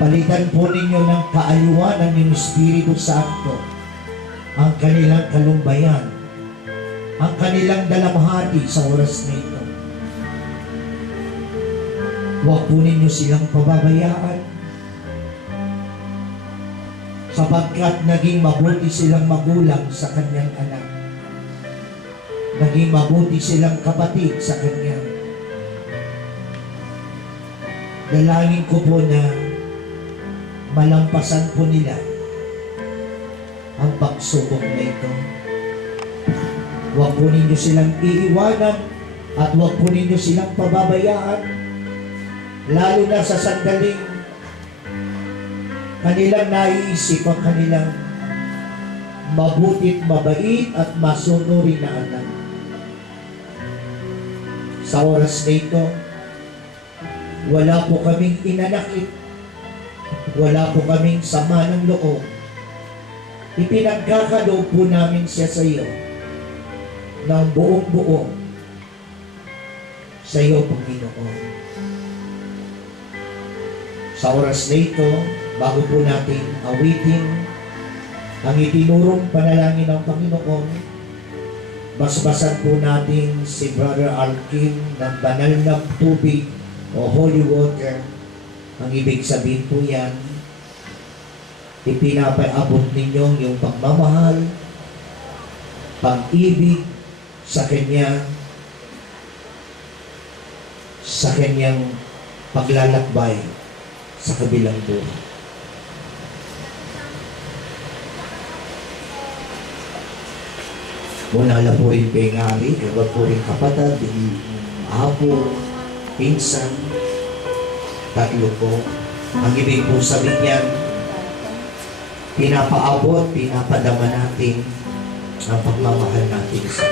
Palitan po ninyo ng kaaliwanan ng Espiritu Santo ang kanilang kalumbayan, ang kanilang dalamhati sa oras na ito. Huwag po ninyo silang pababayaan, sapagkat naging mabuti silang magulang sa kanyang anak. Naging mabuti silang kapatid sa kanyang. Dalangin ko po na malampasan po nila ang pagsubok na ito. Huwag po ninyo silang iiwanan at huwag po ninyo silang pababayaan, lalo na sa sandaling kanilang naiisip ang kanilang mabutit, mabait at masunurin na anak. Sa oras na ito, wala po kaming inanakit, wala po kaming sama ng loob. Ipinagkakaloob po namin siya sa iyo ng buong-buo sa iyo, Panginoon. Sa oras na ito, bago po natin awitin ang itinurong panalangin ng Panginoon, basbasan po natin si Brother Alkin ng banal na tubig o holy water. Ang ibig sabihin po yan, ipinapaabot ninyo yung pagmamahal, pag-ibig sa Kanya, sa Kanyang paglalakbay sa kabilang buhay. Muna na po rin kay Ngari, iba po rin kapatid, apo, pinsan, tatlo po. Ang ibig po sabihin niyan, pinapaabot, pinapadama natin ang pagmamahal natin sa